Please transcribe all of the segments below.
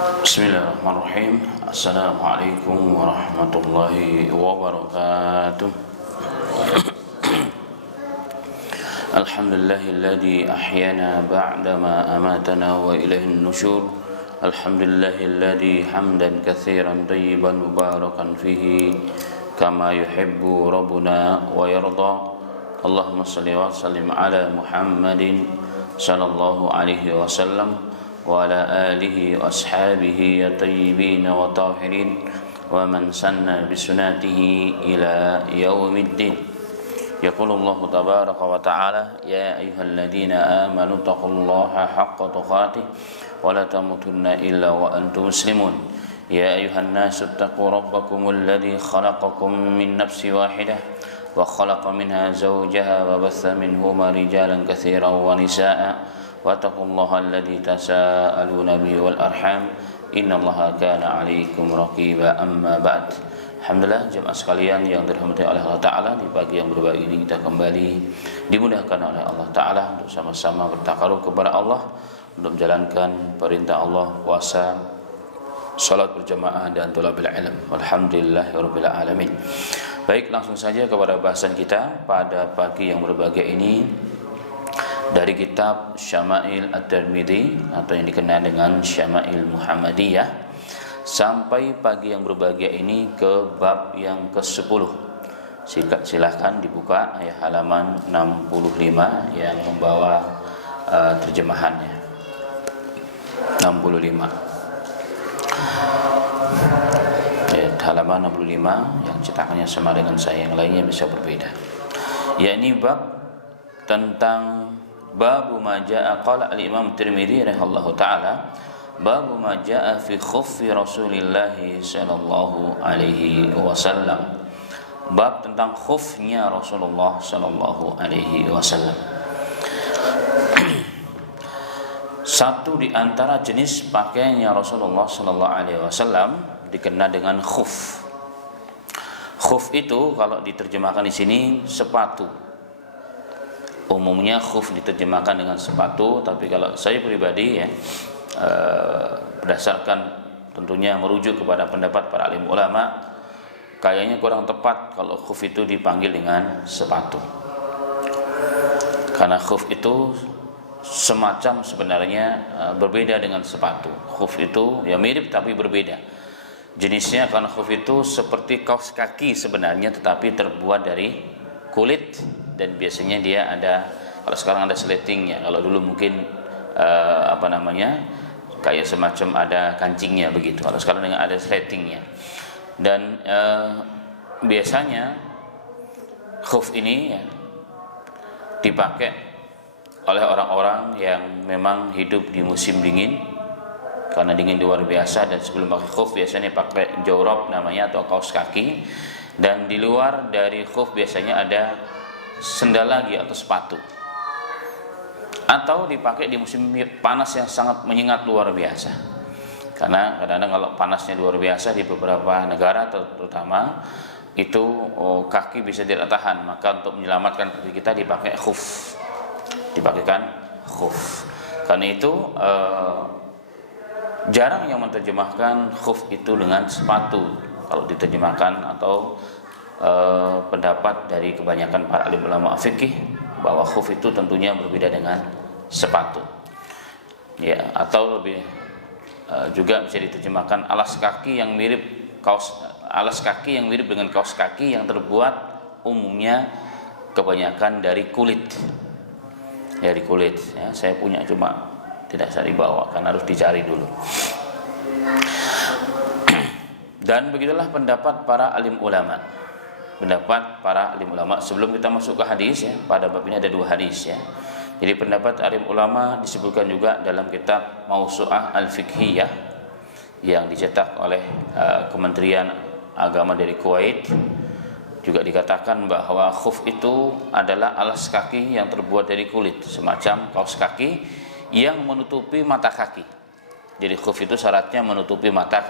Bismillahirrahmanirrahim. Assalamualaikum warahmatullahi wabarakatuh. Alhamdulillahilladzi ahyana ba'dama amatana wa ilaihin nusyur. Alhamdulillahilladzi hamdan katsiran tayyiban mubarakan fihi kama yuhibbu rabbuna wa yarda. Allahumma shalli wa sallim ala Muhammadin sallallahu alaihi wasallam wa ala alihi wa ashabihi at-tayyibin wa tahirin wa man sanna bi sunnatihi ila yaumiddin. Yaqulu Allah tabaraka wa ta'ala ya ayyuhalladzina amanu taqullaha haqqa tuqatih wa la tamutunna illa wa antum muslimun. Ya ayyuhan nasu taqu rabbakumul ladzi khalaqakum min nafsin wahidah wa khalaqa minha zawjaha wa batha minhuma rijalan katsiran wa nisaa'a wattaqullaha alladzi tasaaluna bihi wal arham innallaha kana 'alaikum raqiba. Amma ba'd. Alhamdulillah jemaah sekalian yang dirahmati oleh Allah Ta'ala, di pagi yang berbahagia ini kita kembali dimudahkan oleh Allah Ta'ala untuk sama-sama bertakarub kepada Allah, untuk menjalankan perintah Allah, puasa, salat berjamaah dan thalabil ilm. Alhamdulillahirabbil alamin. Baik, langsung saja kepada bahasan kita pada pagi yang berbahagia ini dari kitab Syama'il At-Tirmidzi atau yang dikenal dengan Syama'il Muhammadiyah, sampai pagi yang berbahagia ini ke bab yang ke-10. Silahkan dibuka halaman 65 yang membawa terjemahannya. 65. Halaman 65 yang cetakannya sama dengan saya, yang lainnya bisa berbeda. Yakni bab tentang babu ma jaa qala al-Imam Tirmidzi rahimahullahu taala, babu ma jaa fi khuffi Rasulillah sallallahu alaihi wasallam. Bab tentang khufnya Rasulullah sallallahu alaihi wasallam. Satu di antara jenis pakaiannya Rasulullah sallallahu alaihi wasallam dikenal dengan khuf. Khuf itu kalau diterjemahkan di sini sepatu. Umumnya khuf diterjemahkan dengan sepatu, tapi kalau saya pribadi berdasarkan tentunya merujuk kepada pendapat para alim ulama, kayaknya kurang tepat kalau khuf itu dipanggil dengan sepatu. Karena khuf itu semacam sebenarnya berbeda dengan sepatu. Khuf itu ya mirip tapi berbeda jenisnya, karena khuf itu seperti kaos kaki sebenarnya, tetapi terbuat dari kulit. Dan biasanya dia ada, kalau sekarang ada sletingnya, kalau dulu mungkin kayak semacam ada kancingnya begitu. Kalau sekarang dengan ada sletingnya. Dan biasanya khuf ini dipakai oleh orang-orang yang memang hidup di musim dingin, karena dingin luar biasa. Dan sebelum pakai khuf biasanya pakai jawrab namanya, atau kaos kaki. Dan di luar dari khuf biasanya ada sendal lagi atau sepatu, atau dipakai di musim panas yang sangat menyengat luar biasa. Karena kadang-kadang kalau panasnya luar biasa di beberapa negara terutama itu kaki bisa tidak tahan, maka untuk menyelamatkan kaki kita dipakaikan khuf. Karena itu jarang yang menerjemahkan khuf itu dengan sepatu kalau diterjemahkan, atau pendapat dari kebanyakan para alim ulama fikih bahwa khuf itu tentunya berbeda dengan sepatu. Ya, atau lebih juga bisa diterjemahkan alas kaki yang mirip dengan kaos kaki yang terbuat umumnya kebanyakan dari kulit. Dari kulit. Ya, saya punya cuma tidak bisa dibawa karena harus dicari dulu. Dan begitulah pendapat para alim ulama. Sebelum kita masuk ke hadis, pada bab ini ada 2 hadis. Jadi pendapat alim ulama disebutkan juga dalam kitab Mausu'ah Al-Fiqhiyah yang dicetak oleh Kementerian Agama dari Kuwait. Juga dikatakan bahwa khuf itu adalah alas kaki yang terbuat dari kulit, semacam kaos kaki yang menutupi mata kaki. Jadi khuf itu syaratnya menutupi mata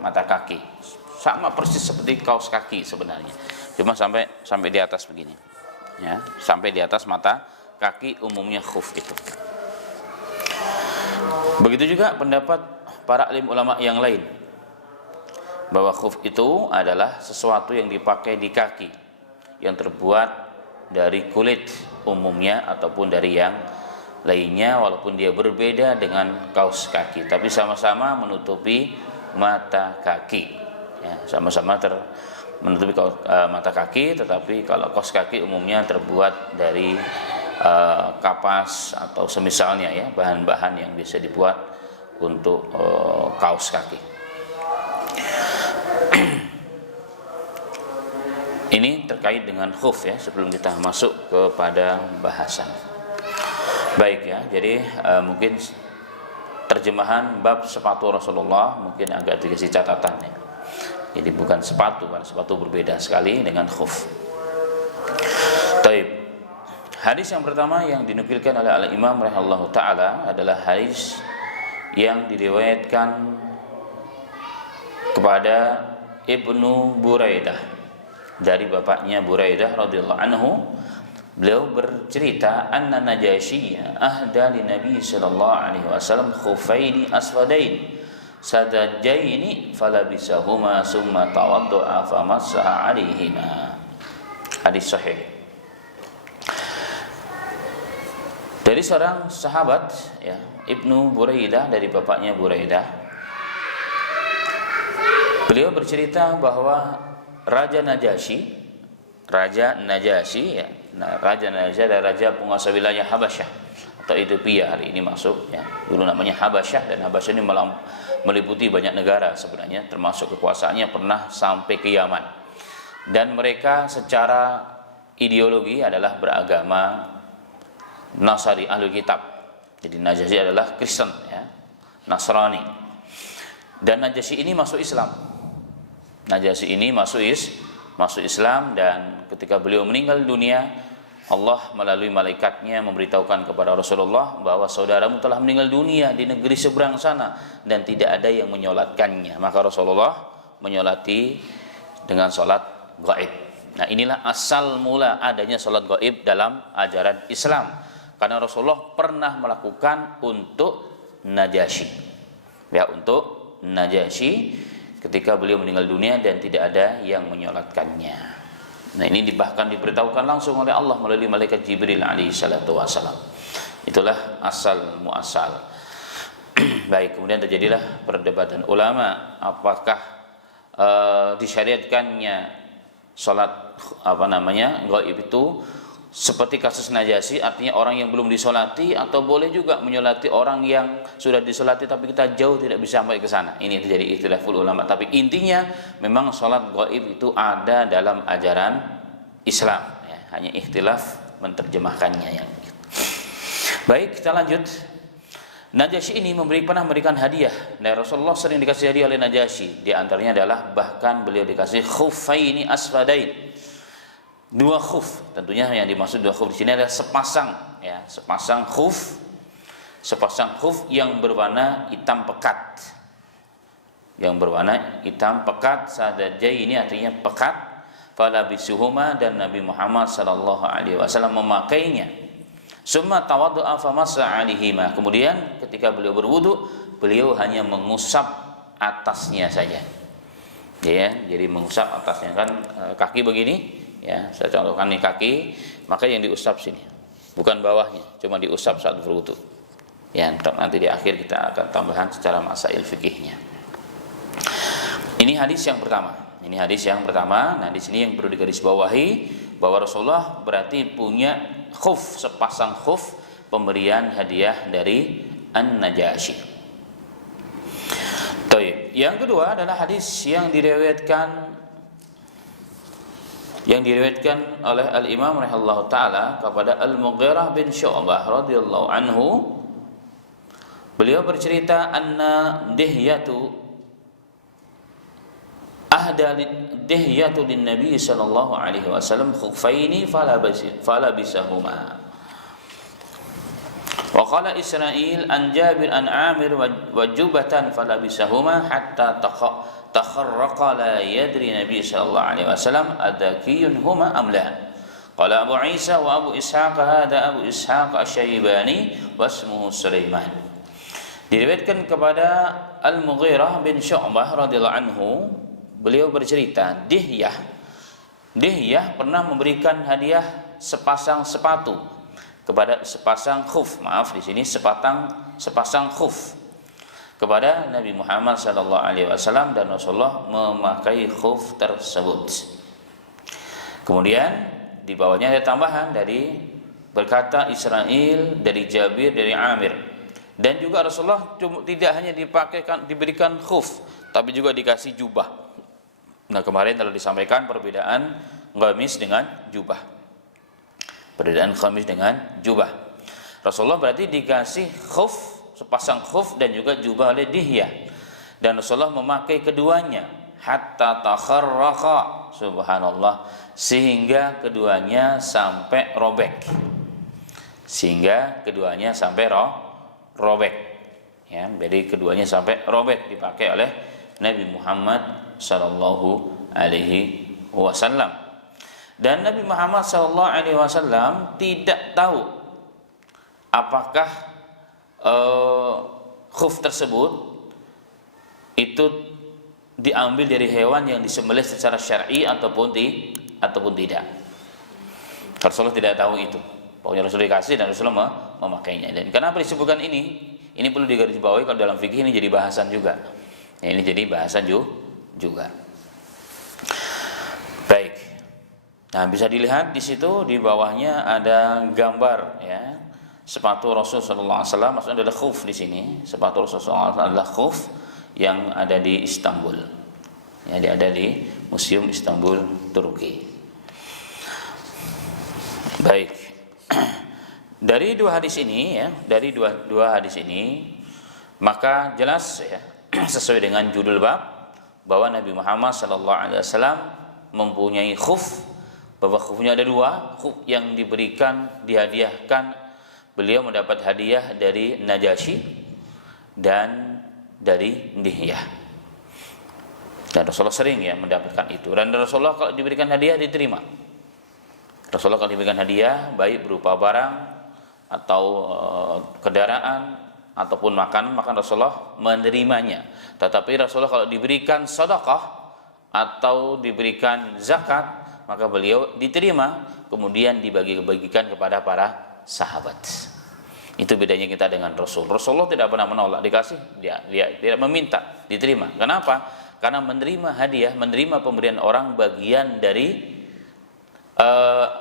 kaki, sama persis seperti kaos kaki sebenarnya, cuma sampai di atas begini, ya, sampai di atas mata kaki umumnya khuf itu. Begitu juga pendapat para alim ulama yang lain bahwa khuf itu adalah sesuatu yang dipakai di kaki yang terbuat dari kulit umumnya ataupun dari yang lainnya, walaupun dia berbeda dengan kaos kaki, tapi sama-sama menutupi mata kaki ya, sama-sama menutupi mata kaki. Tetapi kalau kaos kaki umumnya terbuat dari kapas atau semisalnya ya, bahan-bahan yang bisa dibuat untuk kaos kaki. Ini terkait dengan khuf ya, sebelum kita masuk kepada bahasan. Baik ya, jadi mungkin terjemahan bab sepatu Rasulullah mungkin agak dikasih catatan ya. Jadi bukan sepatu, karena sepatu berbeda sekali dengan khuf. Taib. Hadis yang pertama yang dinukilkan oleh Al-Imam rahimahullahu taala adalah hadis yang diriwayatkan kepada Ibnu Buraidah dari bapaknya Buraidah radhiyallahu anhu. Beliau bercerita, anna Najasyiya ahda li Nabi sallallahu alaihi wasallam khufaini aswadain sadajaini falabisahuma summa tawaddu'a famassaha alaihima. Hadis sahih dari seorang sahabat ya, Ibnu Buraidah dari bapaknya Buraidah. Beliau bercerita bahwa Raja Najasyi ya, Raja Najasyi adalah raja penguasa wilayah Habasyah atau Ethiopia, hari ini masuk ya. Dulu namanya Habasyah, dan Habasyah ini meliputi banyak negara sebenarnya, termasuk kekuasaannya pernah sampai ke Yaman. Dan mereka secara ideologi adalah beragama Nasrani, Ahlul Kitab. Jadi Najasyi adalah Kristen ya, Nasrani. Dan Najasyi ini masuk Islam. Najasyi ini masuk Islam, dan ketika beliau meninggal dunia, Allah melalui malaikatnya memberitahukan kepada Rasulullah bahwa saudaramu telah meninggal dunia di negeri seberang sana dan tidak ada yang menyolatkannya. Maka Rasulullah menyolati dengan sholat gaib. Nah, inilah asal mula adanya sholat gaib dalam ajaran Islam, karena Rasulullah pernah melakukan untuk Najasyi ya, untuk Najasyi ketika beliau meninggal dunia dan tidak ada yang menyolatkannya. Nah, ini bahkan diberitahukan langsung oleh Allah melalui malaikat Jibril alaihi salatu wasalam. Itulah asal muasal. Baik, kemudian terjadilah perdebatan ulama, apakah disyariatkannya salat gaib itu seperti kasus Najasyi, artinya orang yang belum disolati, atau boleh juga menyolati orang yang sudah disolati tapi kita jauh tidak bisa sampai ke sana. Ini terjadi ikhtilaful ulama, tapi intinya memang sholat gaib itu ada dalam ajaran Islam ya, hanya ikhtilaf menerjemahkannya yang gitu. Baik, kita lanjut. Najasyi ini pernah memberikan hadiah, dan Rasulullah sering dikasih hadiah oleh Najasyi. Di antaranya adalah bahkan beliau dikasih khuffaini asfadain, dua khuf. Tentunya yang dimaksud dua khuf di sini adalah sepasang khuf yang berwarna hitam pekat. Sadajai ini artinya pekat. Falabisuhuma, dan Nabi Muhammad sallallahu alaihi wasallam memakainya. Summa tawaddu'a famassa 'alaihima. Kemudian ketika beliau berwudu, beliau hanya mengusap atasnya saja. Ya, jadi mengusap atasnya, kan kaki begini. Ya, saya contohkan nih kaki, maka yang diusap sini, bukan bawahnya, cuma diusap saat berwudu. Ya, nanti di akhir kita akan tambahan secara masail fikihnya. Ini hadis yang pertama. Nah, di sini yang perlu digarisbawahi bahwa Rasulullah berarti punya khuf, sepasang khuf pemberian hadiah dari An-Najasyi. Baik. Yang kedua adalah hadis yang diriwayatkan oleh Al-Imam rahimahullahu taala kepada Al-Mughirah bin Syu'bah radhiyallahu anhu. Beliau bercerita, anna dihyatu lin Nabi sallallahu alaihi wasallam khuffaini falabisahuma. Wa qala Israil an Jabir an Amir wa jubatan falabisahuma hatta takharraqa la yadri Nabi sallallahu alaihi wasallam adakiyun huma am la. Qala Abu Isa wa Abu Ishaq, hadha Abu Ishaq Asy-Syaibani wasmuhu Sulaiman. Diriwayatkan kepada Al-Mughirah bin Syu'bah radhiyallahu anhu, beliau bercerita, Dihyah pernah memberikan hadiah sepasang sepatu kepada sepasang khuf, di sini sepasang khuf kepada Nabi Muhammad sallallahu alaihi wasallam, dan Rasulullah memakai khuf tersebut. Kemudian di bawahnya ada tambahan dari berkata Israil, dari Jabir, dari Amir. Dan juga Rasulullah tidak hanya diberikan khuf, tapi juga dikasih jubah. Nah, kemarin telah disampaikan perbedaan gamis dengan jubah. Perbedaan gamis dengan jubah. Rasulullah berarti dikasih khuf, sepasang khuf dan juga jubah oleh Dihyah. Dan Rasulullah memakai keduanya hatta takharraqa, subhanallah, sehingga keduanya sampai robek. Robek. Ya, jadi keduanya sampai robek dipakai oleh Nabi Muhammad sallallahu alaihi wasallam. Dan Nabi Muhammad sallallahu alaihi wasallam tidak tahu apakah khuf tersebut itu diambil dari hewan yang disembelih secara syar'i ataupun tidak. Rasulullah tidak tahu itu. Pokoknya Rasulullah dikasih dan Rasulullah memakainya. Dan kenapa disebutkan ini? Ini perlu digarisbawahi, kalau dalam fikih ini jadi bahasan juga. Ya, ini jadi bahasan juga. Baik. Nah, bisa dilihat di situ di bawahnya ada gambar, ya, sepatu Rasul sallallahu alaihi wasallam, maksudnya adalah khuf di sini. Sepatu Rasul sallallahu alaihi wasallam adalah khuf yang ada di Istanbul. Ya, dia ada di Museum Istanbul, Turki. Baik. Dari dua hadis ini, ya, maka jelas, ya, sesuai dengan judul bab, bahwa Nabi Muhammad SAW mempunyai khuf, bahwa khufnya ada dua, khuf yang dihadiahkan, beliau mendapat hadiah dari Najasyi dan dari Dihyah. Dan Rasulullah sering, ya, mendapatkan itu. Dan Rasulullah kalau diberikan hadiah diterima. Rasulullah kalau diberikan hadiah, baik berupa barang atau kendaraan ataupun makanan, maka Rasulullah menerimanya. Tetapi Rasulullah kalau diberikan sedekah atau diberikan zakat, maka beliau diterima, kemudian dibagi-bagikan kepada para sahabat. Itu bedanya kita dengan Rasul. Rasulullah tidak pernah menolak, dikasih dia tidak meminta, diterima. Kenapa? Karena menerima hadiah, menerima pemberian orang bagian dari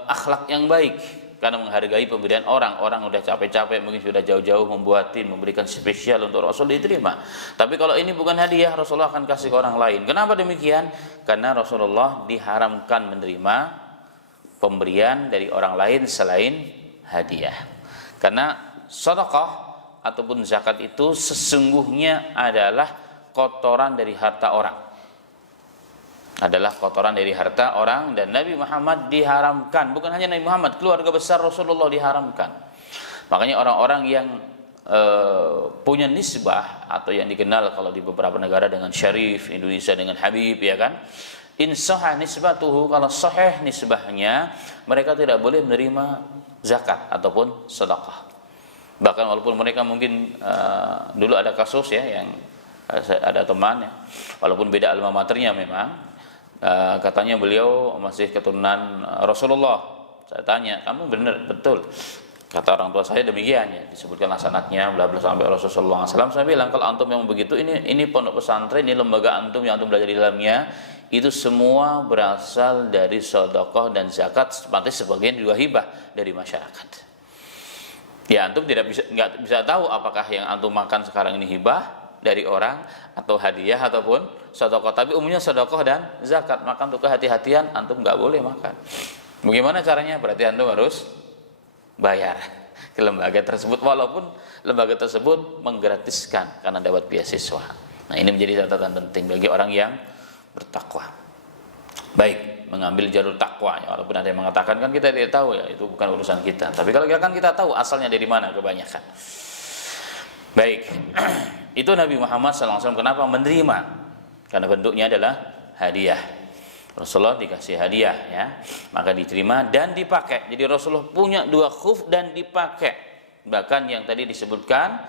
akhlak yang baik, karena menghargai pemberian orang udah capek-capek, mungkin sudah jauh-jauh memberikan spesial untuk Rasul, diterima. Tapi kalau ini bukan hadiah, Rasulullah akan kasih ke orang lain. Kenapa demikian? Karena Rasulullah diharamkan menerima pemberian dari orang lain selain hadiah. Karena sedekah ataupun zakat itu sesungguhnya adalah kotoran dari harta orang, dan Nabi Muhammad diharamkan. Bukan hanya Nabi Muhammad, keluarga besar Rasulullah diharamkan. Makanya orang-orang yang punya nisbah atau yang dikenal kalau di beberapa negara dengan syarif, Indonesia dengan Habib, ya kan, insahah nisbatuhu, kalau sahih nisbahnya, mereka tidak boleh menerima zakat ataupun sedekah. Bahkan walaupun mereka mungkin dulu ada kasus, ya, yang ada teman, ya, walaupun beda alma maternya memang, katanya beliau masih keturunan Rasulullah. Saya tanya, kamu betul? Kata orang tua saya demikian, ya, disebutkanlah sanadnya bla bla sampai Rasulullah SAW. Saya bilang, kalau antum yang begitu, ini pondok pesantren, ini lembaga antum yang antum belajar di dalamnya, itu semua berasal dari sedekah dan zakat, seperti sebagian juga hibah dari masyarakat. Ya, antum nggak bisa tahu apakah yang antum makan sekarang ini hibah dari orang atau hadiah ataupun sedekah. Tapi umumnya sedekah dan zakat, maka untuk kehati-hatian antum nggak boleh makan. Bagaimana caranya? Berarti antum harus bayar ke lembaga tersebut, walaupun lembaga tersebut menggratiskan karena dapat beasiswa. Nah, ini menjadi catatan penting bagi orang yang bertakwa. Baik, mengambil jalur takwa, ya, walaupun ada yang mengatakan kan kita tidak tahu, ya, itu bukan urusan kita. Tapi kalau kita tahu asalnya dari mana kebanyakan. Baik, itu Nabi Muhammad SAW kenapa menerima? Karena bentuknya adalah hadiah. Rasulullah dikasih hadiah, ya, maka diterima dan dipakai. Jadi Rasulullah punya dua khuf dan dipakai. Bahkan yang tadi disebutkan,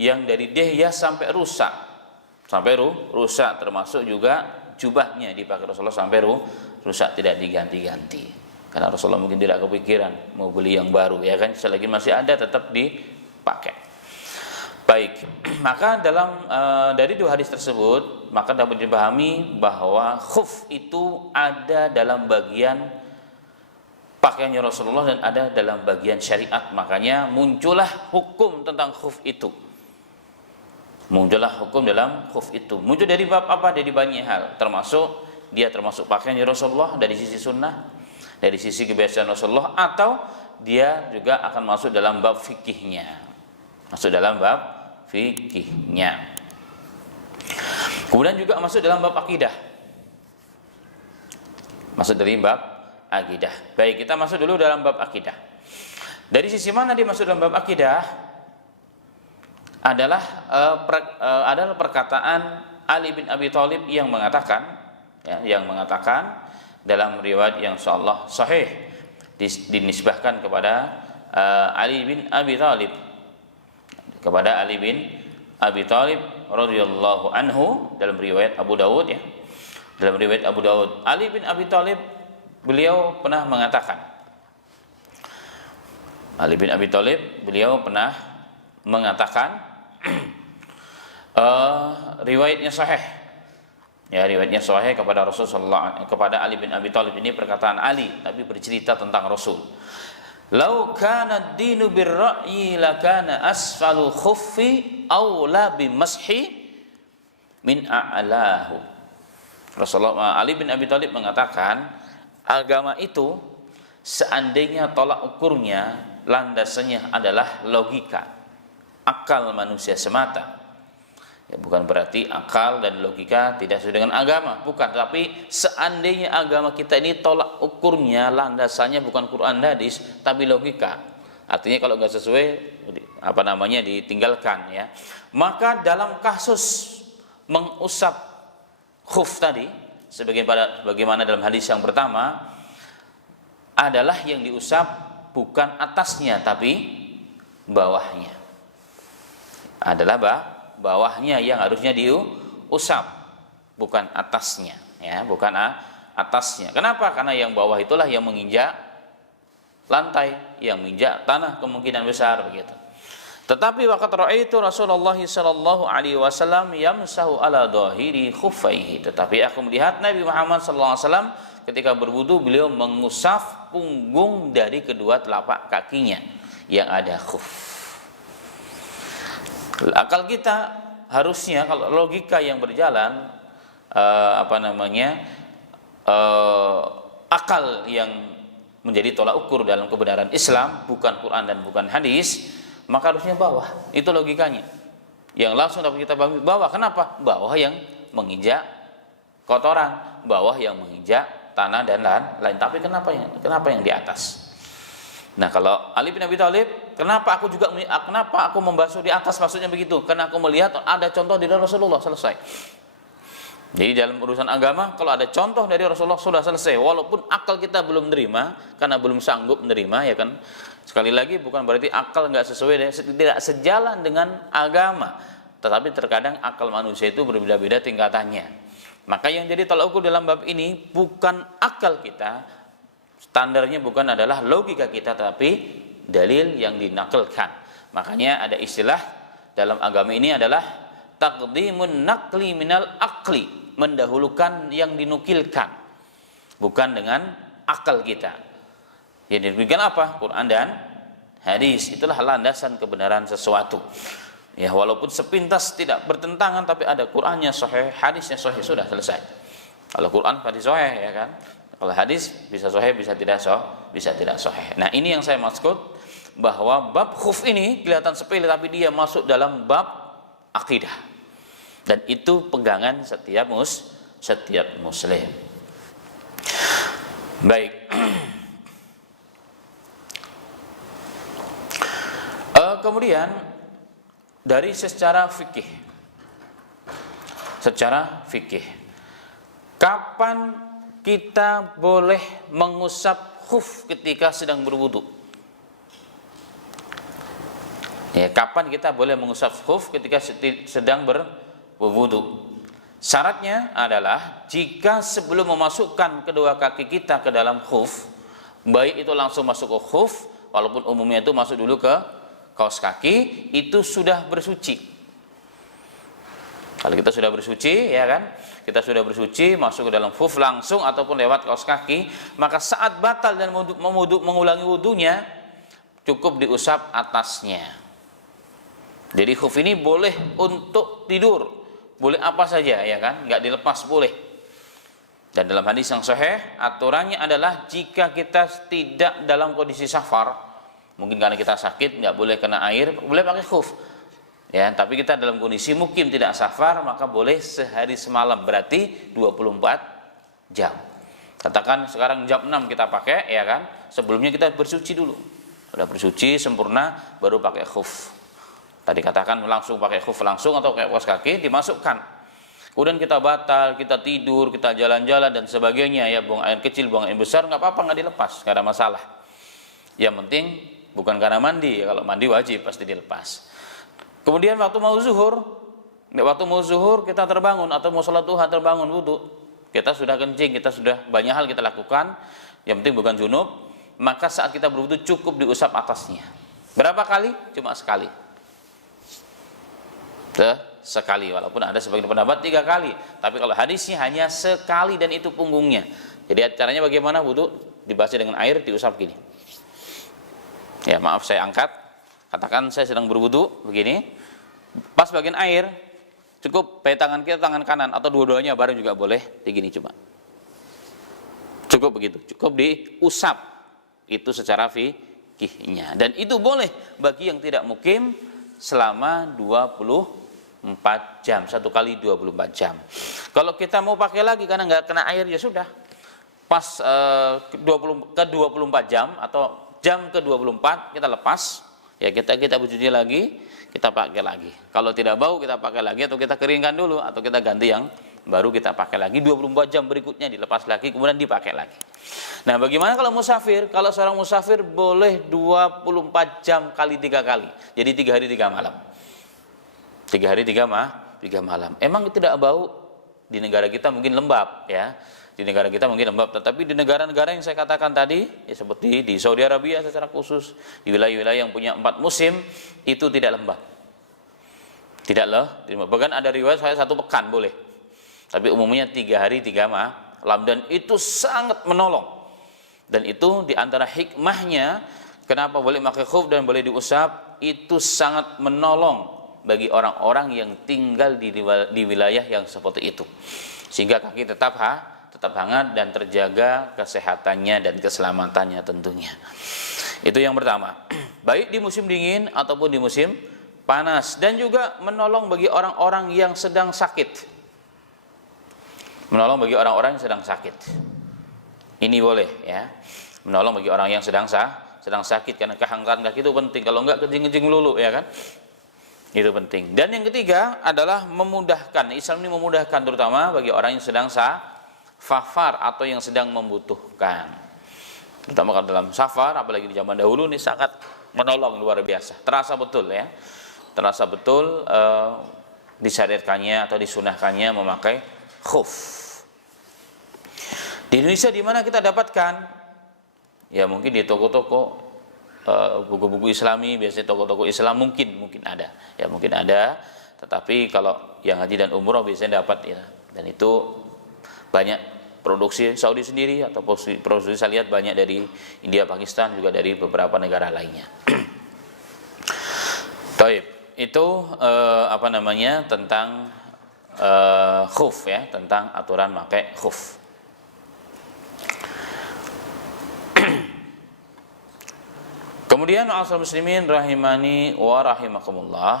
yang dari dihya sampai rusak, rusak, termasuk juga jubahnya dipakai Rasulullah sampai rusak, tidak diganti-ganti. Karena Rasulullah mungkin tidak kepikiran mau beli yang baru, ya kan, selagi masih ada tetap dipakai. Baik, maka dari dua hadis tersebut maka dapat dipahami bahwa khuf itu ada dalam bagian pakaiannya Rasulullah dan ada dalam bagian syariat. Makanya muncullah hukum tentang khuf itu. Muncullah hukum dalam khuf itu. Muncul dari bab apa? Dari banyak hal. Termasuk pakaiannya Rasulullah dari sisi sunnah, dari sisi kebiasaan Rasulullah, atau dia juga akan masuk dalam bab fikihnya. Kemudian juga masuk dalam bab akidah. Baik, kita masuk dulu dalam bab akidah. Dari sisi mana dia masuk dalam bab akidah? Adalah perkataan Ali bin Abi Thalib yang mengatakan dalam riwayat yang insyaallah sahih dinisbahkan kepada Ali bin Abi Thalib, radhiyallahu anhu, dalam riwayat Abu Dawud, ya. Dalam riwayat Abu Dawud, Ali bin Abi Thalib beliau pernah mengatakan, riwayatnya sahih, ya, riwayatnya sahih kepada Rasulullah, kepada Ali bin Abi Thalib. Ini perkataan Ali tapi bercerita tentang Rasul. Lau kana ad-dinu bir-ra'yi lakana asfalu khuffi aula bimashi min a'lahu. Ali bin Abi Thalib mengatakan, agama itu seandainya tolak ukurnya, landasannya adalah logika, akal manusia semata. Ya, bukan berarti akal dan logika tidak sesuai dengan agama, bukan. Tapi seandainya agama kita ini tolak ukurnya, landasannya bukan Quran dan hadis, tapi logika. Artinya kalau nggak sesuai, ditinggalkan, ya. Maka dalam kasus mengusap khuf tadi, sebagaimana dalam hadis yang pertama, adalah yang diusap bukan atasnya tapi bawahnya. Bawahnya yang harusnya diusap, bukan atasnya, ya, bukan atasnya. Kenapa? Karena yang bawah itulah yang menginjak lantai, yang menginjak tanah, kemungkinan besar begitu. Tetapi waqat ra'aitu Rasulullah sallallahu alaihi wasallam yamsahu ala dhahiri khuffaihi. Tetapi aku melihat Nabi Muhammad sallallahu alaihi wasallam ketika berwudu, beliau mengusap punggung dari kedua telapak kakinya yang ada khuf. Akal kita harusnya, kalau logika yang berjalan, akal yang menjadi tolak ukur dalam kebenaran Islam, bukan Quran dan bukan hadis, maka harusnya bawah. Itu logikanya yang langsung dapat kita pahami. Bawah, kenapa? Bawah yang menginjak kotoran, bawah yang menginjak tanah dan lain. Tapi kenapa yang di atas? Nah, kalau Ali bin Abi Thalib, kenapa aku membasuh di atas, maksudnya begitu? Karena aku melihat ada contoh dari Rasulullah, selesai. Jadi dalam urusan agama, kalau ada contoh dari Rasulullah sudah selesai. Walaupun akal kita belum menerima, karena belum sanggup menerima, ya kan. Sekali lagi, bukan berarti akal nggak sesuai, tidak sejalan dengan agama. Tetapi terkadang akal manusia itu berbeda-beda tingkatannya. Maka yang jadi tolak ukur dalam bab ini bukan akal kita, standarnya bukan adalah logika kita, tapi dalil yang dinakalkan. Makanya ada istilah dalam agama ini adalah taqdimun naqli minal aqli, mendahulukan yang dinukilkan, bukan dengan akal kita. Yang dinukilkan apa? Quran dan hadis. Itulah landasan kebenaran sesuatu. Ya, walaupun sepintas tidak bertentangan, tapi ada Qurannya sahih, hadisnya sahih, sudah selesai. Kalau Quran hadis sahih, ya kan. Kalau hadis bisa sahih, bisa tidak sahih. Nah, ini yang saya maksud, bahwa bab khuf ini kelihatan sepele, tapi dia masuk dalam bab akidah. Dan itu pegangan setiap muslim. Baik. Kemudian dari secara fikih, kapan kita boleh mengusap khuf ketika sedang berwudu? Ya, kapan kita boleh mengusap khuf? Ketika sedang berwudu. Syaratnya adalah jika sebelum memasukkan kedua kaki kita ke dalam khuf, baik itu langsung masuk ke khuf, walaupun umumnya itu masuk dulu ke kaos kaki, itu sudah bersuci. Kalau kita sudah bersuci, ya kan, kita sudah bersuci masuk ke dalam khuf langsung ataupun lewat kaos kaki, maka saat batal dan mengulangi wudunya, cukup diusap atasnya. Jadi khuf ini boleh untuk tidur, boleh apa saja, ya kan, nggak dilepas boleh. Dan dalam hadis yang sahih, aturannya adalah jika kita tidak dalam kondisi safar, mungkin karena kita sakit, nggak boleh kena air, boleh pakai khuf. Ya, tapi kita dalam kondisi mukim tidak safar, maka boleh sehari semalam, berarti 24 jam. Katakan sekarang jam 6 kita pakai, ya kan, sebelumnya kita bersuci dulu. Sudah bersuci sempurna, baru pakai khuf. Tadi katakan langsung pakai khuf langsung atau pakai kaos kaki, dimasukkan. Kemudian kita batal, kita tidur, kita jalan-jalan dan sebagainya, ya, buang air kecil, buang air besar, nggak apa-apa, nggak dilepas, nggak ada masalah. Yang penting bukan karena mandi, kalau mandi wajib pasti dilepas. Kemudian waktu mau zuhur kita terbangun atau mau sholat duha terbangun wudu, kita sudah kencing, kita sudah banyak hal kita lakukan, yang penting bukan junub, maka saat kita berwudu cukup diusap atasnya. Berapa kali? Cuma sekali. Sekali, walaupun ada sebagian pendapat 3 kali, tapi kalau hadisnya hanya sekali dan itu punggungnya. Jadi caranya bagaimana? Wudu dibasuh dengan air, diusap gini. Ya, maaf saya angkat. Katakan saya sedang berwudu begini. Pas bagian air, cukup pakai tangan kita, tangan kanan atau dua-duanya bareng juga boleh. Begini cuma. Cukup begitu, cukup diusap. Itu secara fikihnya. Dan itu boleh bagi yang tidak mukim selama 24 jam, 1 kali 24 jam. Kalau kita mau pakai lagi karena nggak kena air, ya sudah. Pas ke 24 jam atau jam ke 24 kita lepas, ya kita bercuci lagi, kita pakai lagi. Kalau tidak bau kita pakai lagi atau kita keringkan dulu atau kita ganti yang baru kita pakai lagi. 24 jam berikutnya dilepas lagi, kemudian dipakai lagi. Nah, bagaimana kalau musafir? Kalau seorang musafir boleh 24 jam kali 3 kali. Jadi 3 hari 3 malam. 3 hari 3 malam. Emang tidak bau? Di negara kita mungkin lembab, ya. Di negara kita mungkin lembab, tetapi di negara-negara yang saya katakan tadi, ya, seperti di Saudi Arabia secara khusus, di wilayah-wilayah yang punya 4 musim, itu tidak lembab. Bahkan ada riwayat saya 1 pekan boleh. Tapi umumnya 3 hari 3 malam, dan itu sangat menolong. Dan itu diantara hikmahnya kenapa boleh pakai khuf dan boleh diusap, itu sangat menolong bagi orang-orang yang tinggal di wilayah yang seperti itu, sehingga kaki tetap hangat dan terjaga kesehatannya dan keselamatannya tentunya. Itu yang pertama. Baik di musim dingin ataupun di musim panas, dan juga menolong bagi orang-orang yang sedang sakit. Menolong bagi orang-orang yang sedang sakit. Ini boleh, ya. Menolong bagi orang yang sedang sakit, karena kehangatan kaki itu penting. Kalau enggak kencing-kencing lulu, ya kan? Itu penting. Dan yang ketiga adalah memudahkan. Islam ini memudahkan terutama bagi orang yang sedang safar atau yang sedang membutuhkan. Terutama kalau dalam safar, apalagi di zaman dahulu, ini sangat menolong luar biasa. Terasa betul, ya. Terasa betul disyariatkannya atau disunahkannya memakai khuf. Di Indonesia di mana kita dapatkan? Ya mungkin di toko-toko buku-buku Islami, biasanya toko-toko Islam mungkin ada, ya mungkin ada. Tetapi kalau yang haji dan umroh biasanya dapat, ya. Dan itu banyak produksi Saudi sendiri atau produksi saya lihat banyak dari India, Pakistan, juga dari beberapa negara lainnya. Taib, itu tentang khuf, ya, tentang aturan pakai khuf. Kemudian ma'asyiral muslimin rahimani wa rahimakumullah,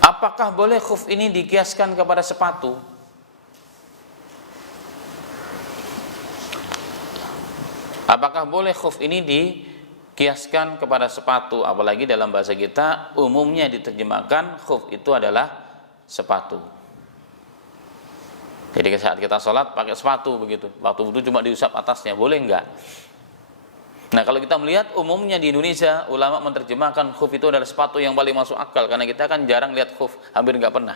apakah boleh khuf ini dikiaskan kepada sepatu? Apakah boleh khuf ini dikiaskan kepada sepatu? Apalagi dalam bahasa kita umumnya diterjemahkan khuf itu adalah sepatu. Jadi saat kita sholat pakai sepatu begitu, waktu wudu cuma diusap atasnya, boleh enggak? Nah, kalau kita melihat umumnya di Indonesia, ulama menerjemahkan khuf itu adalah sepatu yang paling masuk akal, karena kita kan jarang lihat khuf, hampir nggak pernah.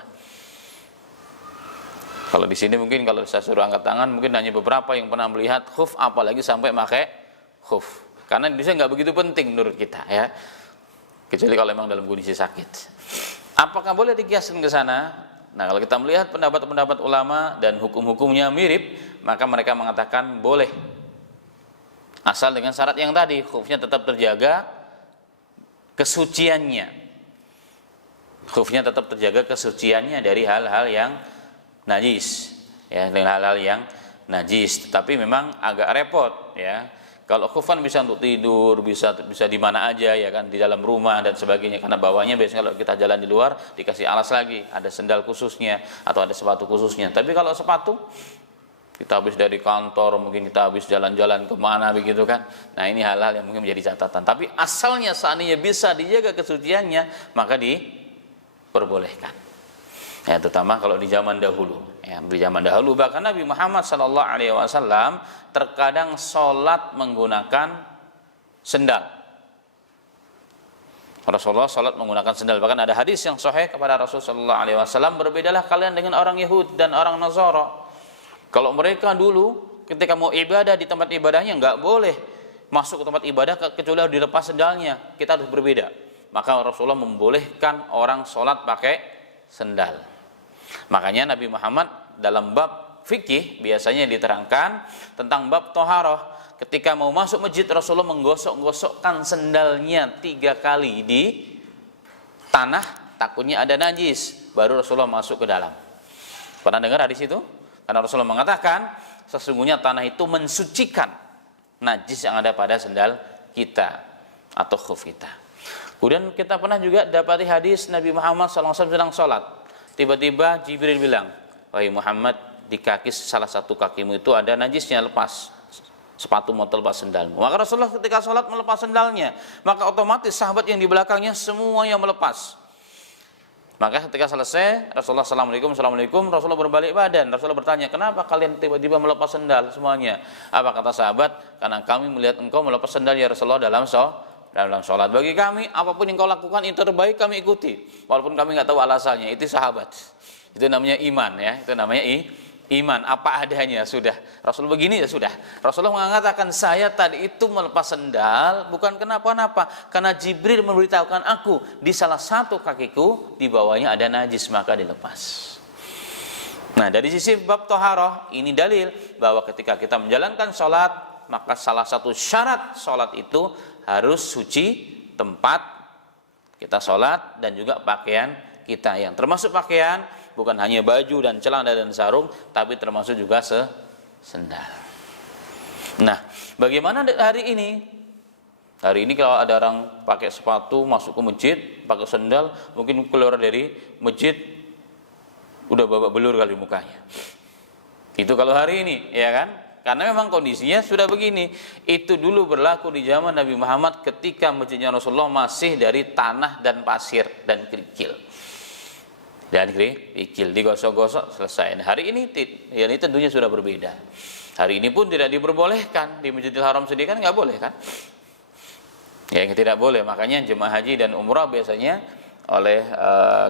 Kalau di sini mungkin kalau saya suruh angkat tangan, mungkin hanya beberapa yang pernah melihat khuf, apalagi sampai pakai khuf. Karena di Indonesia nggak begitu penting menurut kita, ya. Kecuali kalau memang dalam kondisi sakit. Apakah boleh dikiaskan ke sana? Nah, kalau kita melihat pendapat-pendapat ulama dan hukum-hukumnya mirip, maka mereka mengatakan boleh. Asal dengan syarat yang tadi, khufnya tetap terjaga kesuciannya. Khufnya tetap terjaga kesuciannya dari hal-hal yang najis, ya, dengan hal-hal yang najis. Tapi memang agak repot, ya. Kalau khuf kan bisa untuk tidur, bisa di mana aja, ya kan, di dalam rumah dan sebagainya. Karena bawahnya biasanya kalau kita jalan di luar dikasih alas lagi, ada sendal khususnya atau ada sepatu khususnya. Tapi kalau sepatu, kita habis dari kantor, mungkin kita habis jalan-jalan kemana begitu kan. Nah, ini hal-hal yang mungkin menjadi catatan. Tapi asalnya seandainya bisa dijaga kesuciannya, maka diperbolehkan. Ya, terutama kalau di zaman dahulu. Ya, di zaman dahulu bahkan Nabi Muhammad SAW terkadang sholat menggunakan sendal. Rasulullah sholat menggunakan sendal. Bahkan ada hadis yang sahih kepada Rasulullah SAW, berbedalah kalian dengan orang Yahud dan orang Nasara. Kalau mereka dulu ketika mau ibadah di tempat ibadahnya nggak boleh masuk ke tempat ibadah kecuali harus dilepas sendalnya. Kita harus berbeda. Maka Rasulullah membolehkan orang sholat pakai sendal. Makanya Nabi Muhammad dalam bab fikih biasanya diterangkan tentang bab toharoh. Ketika mau masuk masjid, Rasulullah menggosok-gosokkan sendalnya 3 kali di tanah, takutnya ada najis, baru Rasulullah masuk ke dalam. Pernah dengar hadis itu? Karena Rasulullah mengatakan sesungguhnya tanah itu mensucikan najis yang ada pada sendal kita atau khuf kita. Kemudian kita pernah juga dapati hadis Nabi Muhammad SAW sedang sholat. Tiba-tiba Jibril bilang, wahai Muhammad, di kaki salah satu kakimu itu ada najisnya, lepas sepatu mau lepas sendalmu. Maka Rasulullah ketika sholat melepas sendalnya, maka otomatis sahabat yang di belakangnya semuanya melepas. Maka ketika selesai, Rasulullah Assalamualaikum, Rasulullah berbalik badan. Rasulullah bertanya, kenapa kalian tiba-tiba melepas sendal semuanya? Apa kata sahabat? Karena kami melihat engkau melepas sendal ya Rasulullah dalam sholat. Bagi kami, apapun yang kau lakukan itu terbaik, kami ikuti. Walaupun kami nggak tahu alasannya, itu sahabat. Itu namanya iman, ya. Itu namanya iman, apa adanya, sudah. Rasul begini, ya sudah. Rasulullah mengatakan, saya tadi itu melepas sendal bukan kenapa-napa, karena Jibril memberitahukan aku di salah satu kakiku di bawahnya ada najis, maka dilepas. Nah, dari sisi bab toharoh, ini dalil bahwa ketika kita menjalankan sholat, maka salah satu syarat sholat itu harus suci tempat kita sholat dan juga pakaian kita, yang termasuk pakaian bukan hanya baju dan celana dan sarung, tapi termasuk juga sendal. Nah, bagaimana hari ini? Hari ini kalau ada orang pakai sepatu masuk ke masjid, pakai sendal, mungkin keluar dari masjid udah babak belur kali mukanya. Itu kalau hari ini, ya kan? Karena memang kondisinya sudah begini. Itu dulu berlaku di zaman Nabi Muhammad ketika masjidnya Rasulullah masih dari tanah dan pasir dan kerikil. Dan kerikil digosok-gosok, selesai. Nah, hari ini ya ini tentunya sudah berbeda. Hari ini pun tidak diperbolehkan. Di Masjidil Haram sendiri kan nggak boleh kan? Ya, yang tidak boleh. Makanya jemaah haji dan umrah biasanya oleh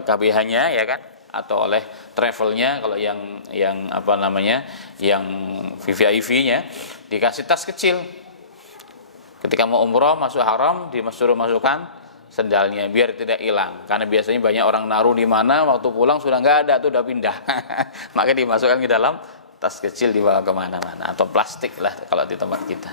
KBH-nya, ya kan, atau oleh travelnya, kalau yang apa namanya, yang VVIP-nya dikasih tas kecil. Ketika mau umrah masuk haram, disuruh masukkan sendalnya biar tidak hilang, karena biasanya banyak orang naruh di mana, waktu pulang sudah nggak ada, tuh udah pindah. Maka dimasukkan ke dalam tas kecil, dibawa kemana-mana, atau plastik lah kalau di tempat kita.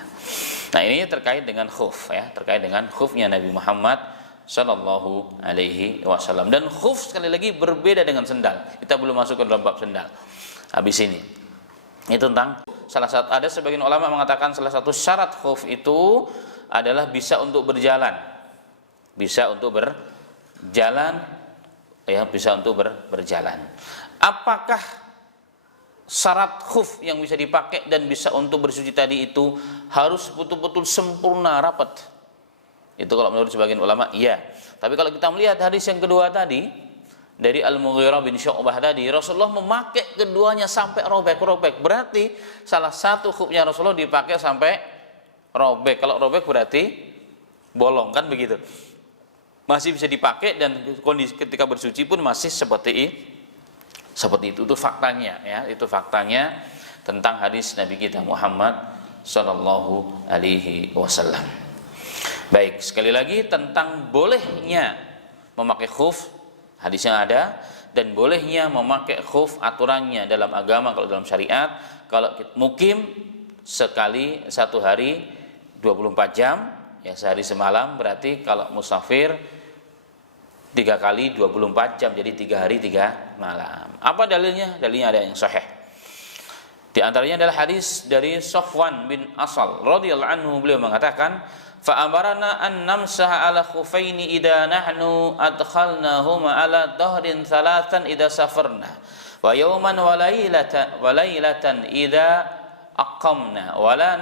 Nah, ini terkait dengan khuf, ya, terkait dengan khufnya Nabi Muhammad Sallallahu Alaihi Wasallam. Dan khuf sekali lagi berbeda dengan sendal. Kita belum masuk ke dalam bab sendal. Habis ini tentang salah satu, ada sebagian ulama mengatakan salah satu syarat khuf itu adalah bisa untuk berjalan. Bisa untuk berjalan, ya, bisa untuk berjalan. Apakah syarat khuf yang bisa dipakai dan bisa untuk bersuci tadi itu harus betul-betul sempurna rapat? Itu kalau menurut sebagian ulama, iya. Tapi kalau kita melihat hadis yang kedua tadi dari Al-Mughirah bin Syu'bah tadi, Rasulullah memakai keduanya sampai robek-robek. Berarti salah satu khufnya Rasulullah dipakai sampai robek. Kalau robek berarti bolong, kan begitu. Masih bisa dipakai dan kondisi ketika bersuci pun masih seperti itu. Itu faktanya ya, itu faktanya tentang hadis Nabi kita Muhammad sallallahu alaihi wasallam. Baik, sekali lagi tentang bolehnya memakai khuf, hadisnya ada, dan bolehnya memakai khuf aturannya dalam agama. Kalau dalam syariat, kalau mukim sekali satu hari 24 jam ya, sehari semalam, berarti kalau musafir 3 kali 24 jam, jadi 3 hari 3 malam. Apa dalilnya? Dalilnya ada yang sahih. Di antaranya adalah hadis dari Safwan bin Asal radhiyallahu anhu, beliau mengatakan, fa amarna an namsaha ala khufaini idza nahnu adkhalnahuma ala dhahrin thalathan idza safarna wa yawman wa laylatan idza aqamna wala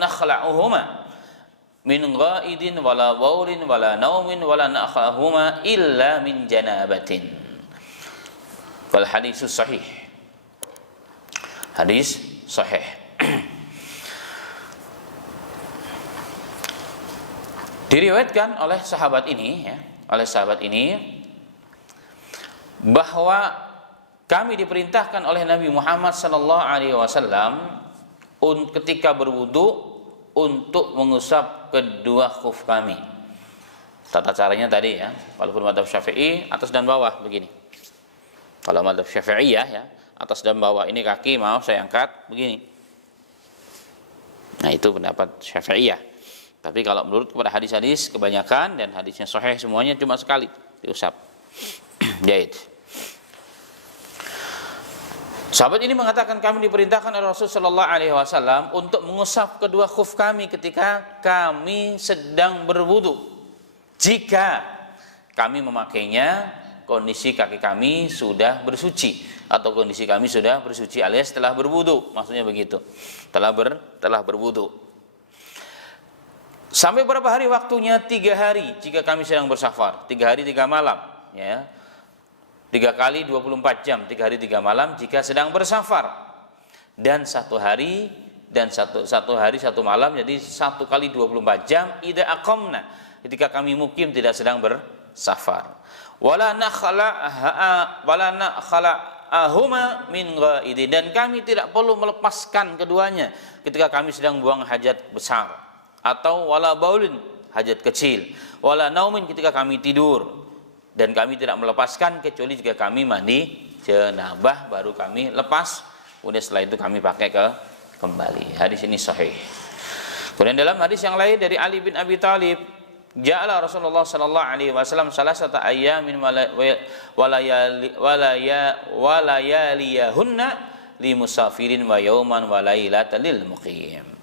nakhla'uhuma min ghaidin wala baulin wala naumin wala nakhla'uhuma illa min janabatin. Wal hadisus sahih. Hadis sahih. Diriwayatkan oleh sahabat ini ya, bahwa kami diperintahkan oleh Nabi Muhammad sallallahu alaihi wasallam ketika berwudu untuk mengusap kedua khuf kami. Tata caranya tadi ya, walaupun mazhab Syafi'i atas dan bawah begini. Kalau mazhab Syafi'iyah ya, atas dan bawah, ini kaki mau saya angkat begini. Nah, itu pendapat Syafi'iyah. Tapi kalau menurut kepada hadis-hadis kebanyakan dan hadisnya sahih semuanya cuma sekali diusap. Jahit. Sahabat ini mengatakan kami diperintahkan oleh Rasulullah sallallahu alaihi wasallam untuk mengusap kedua khuf kami ketika kami sedang berwudu. Jika kami memakainya kondisi kaki kami sudah bersuci, atau kondisi kami sudah bersuci alias telah berwudu, maksudnya begitu. Telah berwudu. Sampai berapa hari waktunya? 3 hari jika kami sedang bersafar, 3 hari 3 malam ya. 3 kali 24 jam, 3 hari 3 malam jika sedang bersafar. Dan 1 hari dan 1 hari 1 malam, jadi 1 kali 24 jam idza aqamna, ketika kami mukim tidak sedang bersafar. Wala nakhla'ahuma min ghaidin, dan kami tidak perlu melepaskan keduanya ketika kami sedang buang hajat besar, atau wala baulin, hajat kecil, wala naumin, ketika kami tidur, dan kami tidak melepaskan kecuali jika kami mandi janabah baru kami lepas, kemudian setelah itu kami pakai kembali. Hadis ini sahih. Kemudian dalam hadis yang lain dari Ali bin Abi Thalib, ja'ala Rasulullah sallallahu alaihi wasallam salasata ayyamin walayaliyahunna li musafirin wa yawman wa lailatan lil muqim.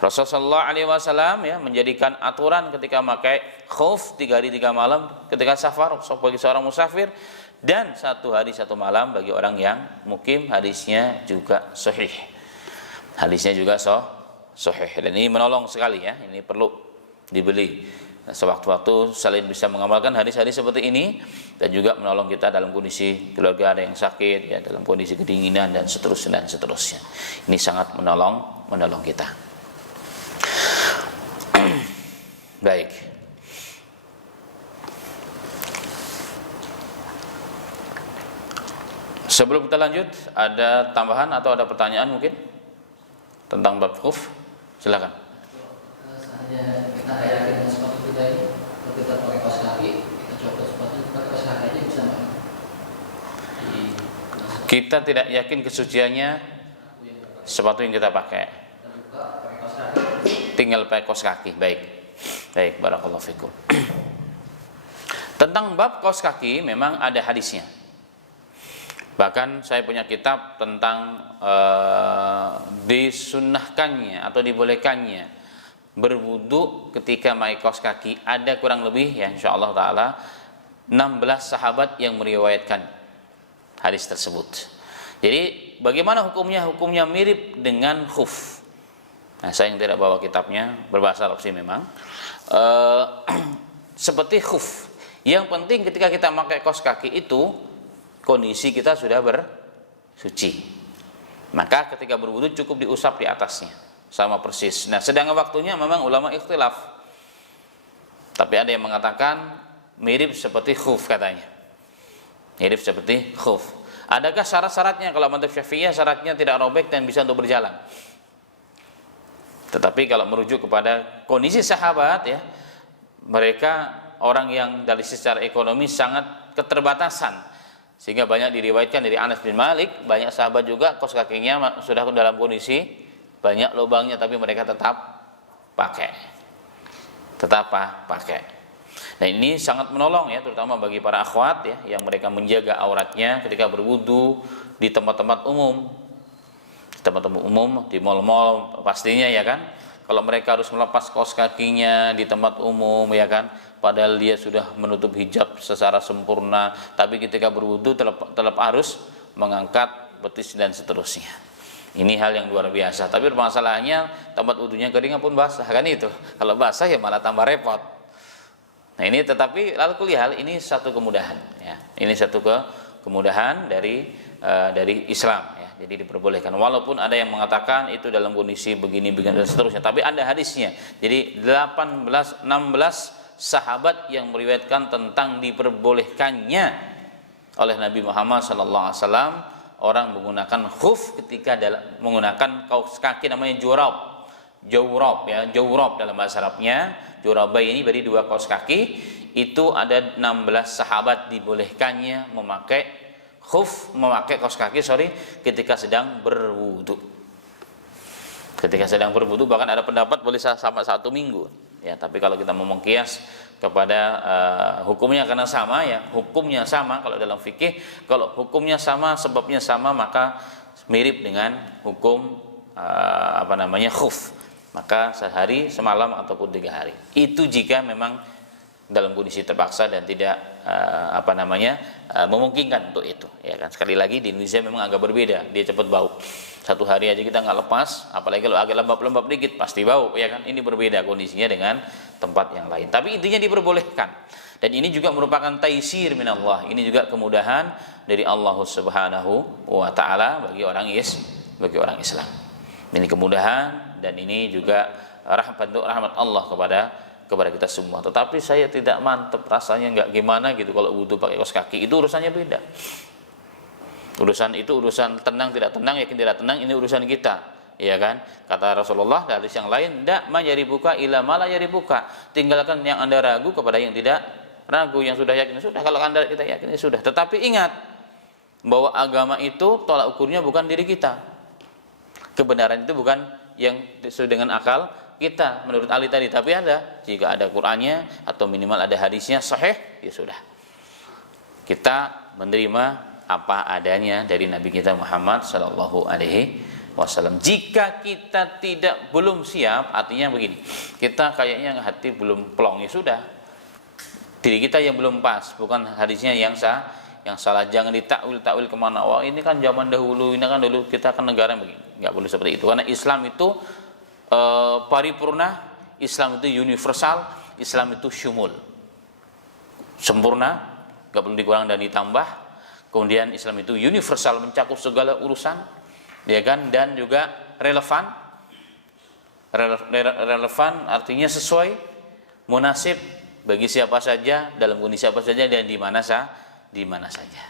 Rasulullah sallallahu alaihi wasallam ya menjadikan aturan ketika memakai khuf 3 hari 3 malam ketika safar bagi seorang musafir, dan 1 hari 1 malam bagi orang yang mukim. Hadisnya juga sahih. Sahih. Dan ini menolong sekali ya, ini perlu dibeli. Sewaktu-waktu selain bisa mengamalkan hadis-hadis seperti ini, dan juga menolong kita dalam kondisi keluarga ada yang sakit ya, dalam kondisi kedinginan dan seterusnya. Ini sangat menolong kita. Baik. Sebelum kita lanjut, ada tambahan atau ada pertanyaan mungkin tentang bab khuf? Silakan. Kita yakin sepatu kita ini, kalau kita pakai kaos kaki, kita coba sepatu pakai kaos kaki aja bisa nggak? Kita tidak yakin kesuciannya sepatu yang kita pakai. Tinggal pakai kaos kaki. Baik, barakallahu fikum. Tentang bab kaos kaki memang ada hadisnya. Bahkan saya punya kitab tentang disunnahkannya atau dibolehkannya berwudu ketika memakai kaos kaki. Ada kurang lebih ya insyaallah taala 16 sahabat yang meriwayatkan hadis tersebut. Jadi bagaimana hukumnya? Hukumnya mirip dengan khuf. Nah, saya yang tidak bawa kitabnya, berbahasa Arab sih memang. Seperti khuf. Yang penting ketika kita memakai kaos kaki itu kondisi kita sudah bersuci. Maka ketika berwudu cukup diusap di atasnya. sama persis. Nah, sedangkan waktunya memang ulama ikhtilaf. Tapi ada yang mengatakan mirip seperti khuf katanya. Mirip seperti khuf. Adakah syarat-syaratnya? Kalau madzhab Syafi'iyah syaratnya tidak robek dan bisa untuk berjalan. Tetapi kalau merujuk kepada kondisi sahabat ya, mereka orang yang dari secara ekonomi sangat keterbatasan, sehingga banyak diriwayatkan dari Anas bin Malik, banyak sahabat juga kaos kakinya sudah dalam kondisi banyak lubangnya, tapi mereka tetap pakai. Nah, ini sangat menolong ya, terutama bagi para akhwat ya, yang mereka menjaga auratnya ketika berwudu di tempat-tempat umum. Tempat-tempat umum, di mal-mal pastinya ya kan. Kalau mereka harus melepas kaos kakinya di tempat umum ya kan, padahal dia sudah menutup hijab secara sempurna, tapi ketika berwudu tetap harus mengangkat betis dan seterusnya. Ini hal yang luar biasa. Tapi permasalahannya tempat wudunya kering pun basah kan itu. Kalau basah ya malah tambah repot. Nah, ini tetapi lalu kuliah ini satu kemudahan ya. Ini satu kemudahan dari Islam. Jadi diperbolehkan, walaupun ada yang mengatakan itu dalam kondisi begini dan seterusnya, tapi ada hadisnya. Jadi 16 sahabat yang meriwayatkan tentang diperbolehkannya oleh Nabi Muhammad SAW orang menggunakan khuf ketika menggunakan kaos kaki namanya jawrab ya, jawrab dalam bahasa Arabnya. Jawrabai ini berarti dua kaos kaki. Itu ada 16 sahabat dibolehkannya memakai khuf, memakai kaos kaki ketika sedang berwudu. Ketika sedang berwudu, bahkan ada pendapat boleh sampai 1 minggu. Ya, tapi kalau kita mau mengkias kepada hukumnya karena sama ya, hukumnya sama kalau dalam fikih, kalau hukumnya sama, sebabnya sama, maka mirip dengan hukum khuf. Maka sehari, semalam ataupun 3 hari. Itu jika memang dalam kondisi terpaksa dan tidak memungkinkan untuk itu ya kan. Sekali lagi di Indonesia memang agak berbeda, dia cepat bau. 1 hari aja kita nggak lepas, apalagi kalau agak lembab-lembab dikit pasti bau ya kan. Ini berbeda kondisinya dengan tempat yang lain, tapi intinya diperbolehkan. Dan ini juga merupakan taisir minallah, ini juga kemudahan dari Allah Subhanahu wa taala bagi orang Islam. Ini kemudahan dan ini juga rahmat Allah kepada kita semua. Tetapi saya tidak mantep, rasanya nggak gimana gitu kalau wudu pakai kaos kaki. Itu urusannya beda. Urusan tenang tidak tenang, yakin tidak tenang, ini urusan kita, ya kan? Kata Rasulullah dari yang lain, "Da ma yaribuka ila ma la yaribuka." Tinggalkan yang Anda ragu kepada yang tidak ragu, yang sudah yakin sudah. Kalau Anda kita yakin sudah. Tetapi ingat bahwa agama itu tolak ukurnya bukan diri kita. Kebenaran itu bukan yang sesuai dengan akal kita menurut Ali tadi, tapi jika ada Qur'annya atau minimal ada hadisnya sahih, ya sudah. Kita menerima apa adanya dari Nabi kita Muhammad sallallahu alaihi wasallam. Jika kita belum siap, artinya begini, kita kayaknya hati belum plong, ya sudah. Diri kita yang belum pas, bukan hadisnya yang salah. Jangan ditakwil kemana. Wah, ini kan zaman dahulu, ini kan dulu kita kan negara begini. Enggak perlu seperti itu. Karena Islam itu paripurna, Islam itu universal, Islam itu syumul, sempurna, gak perlu dikurang dan ditambah. Kemudian Islam itu universal, mencakup segala urusan, ya kan, dan juga relevan artinya sesuai, munasib bagi siapa saja, dalam kondisi apa saja, dan di mana saja.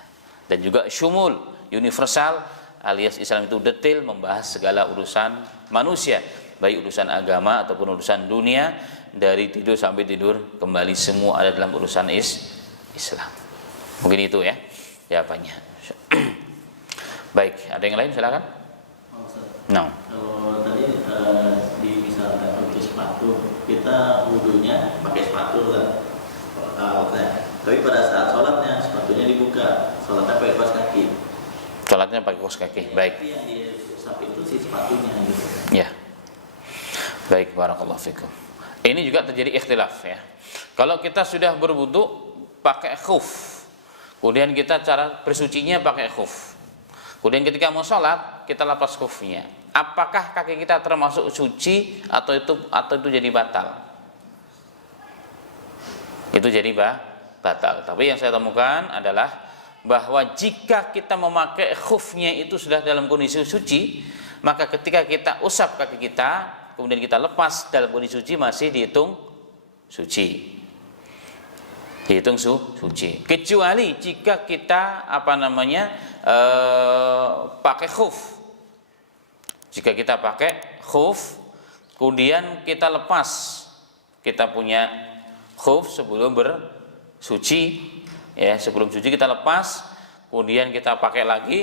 Dan juga syumul, universal, alias Islam itu detail, membahas segala urusan manusia, baik urusan agama ataupun urusan dunia, dari tidur sampai tidur kembali, semua ada dalam urusan Islam. Mungkin itu ya jawabannya. Baik, ada yang lain silakan. No. Kalau tadi di misalnya pakai sepatu, kita wudunya pakai sepatu kan, tapi pada saat sholatnya sepatunya dibuka, sholatnya pakai kaos kaki. Sholatnya pakai kaos kaki, baik. Yang diusap itu si sepatunya gitu. Ya. Baik, barakallahu fikum. Ini juga terjadi ikhtilaf ya. Kalau kita sudah berwudu pakai khuf, kemudian kita cara bersucinya pakai khuf, kemudian ketika mau sholat kita lepas khufnya, apakah kaki kita termasuk suci atau itu jadi batal? Itu jadi batal. Tapi yang saya temukan adalah bahwa jika kita memakai khufnya itu sudah dalam kondisi suci, maka ketika kita usap kaki kita, kemudian kita lepas dalam kondisi suci, masih dihitung suci. Dihitung suci. Kecuali jika kita pakai khuf. Jika kita pakai khuf, kemudian kita lepas, kita punya khuf sebelum bersuci, ya, sebelum suci kita lepas, kemudian kita pakai lagi,